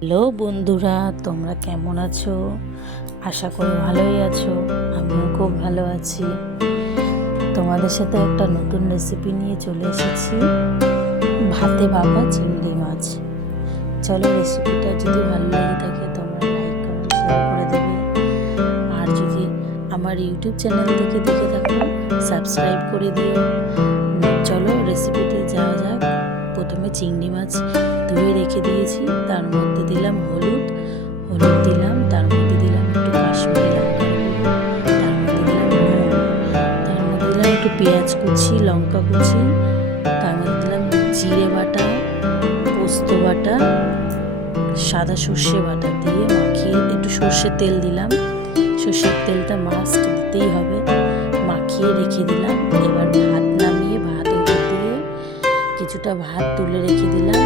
Hello বন্ধুরা, তোমরা কেমন আছো? আশা করি ভালোই আছো। আমিও খুব ভালো আছি। তোমাদের সাথে একটা নতুন রেসিপি নিয়ে চলে এসেছি, ভাতে ভাপা চিংড়ি মাছ। চলো, রেসিপিটা যদি ভালো লেগে থাকে তোমরা লাইক কমেন্ট শেয়ার করে দেবে। আর যদি আমার ইউটিউব চ্যানেল থেকে দেখে থাকো সাবস্ক্রাইব করে দিও। চলো রেসিপিতে যাওয়া যাক। প্রথমে চিংড়ি মাছ ধুয়ে রেখে দিয়েছি, তার মধ্যে দিলাম হলুদ দিলাম, তার মধ্যে দিলাম একটু কাশ্মীরি লঙ্কার গুঁড়ো, তার মধ্যে দিলাম নুন, তার মধ্যে দিলাম একটু পেঁয়াজ কুচি, লঙ্কা কুচি, তার মধ্যে দিলাম জিরে বাটা, পোস্ত বাটা, সাদা সর্ষে বাটা দিয়ে মাখিয়ে একটু সর্ষের তেল দিলাম। সর্ষের তেলটা মাস্ট দিতেই হবে। মাখিয়ে রেখে দিলাম। এবার ভাত নামিয়ে ভাত দিয়ে কিছুটা ভাত তুলে রেখে দিলাম।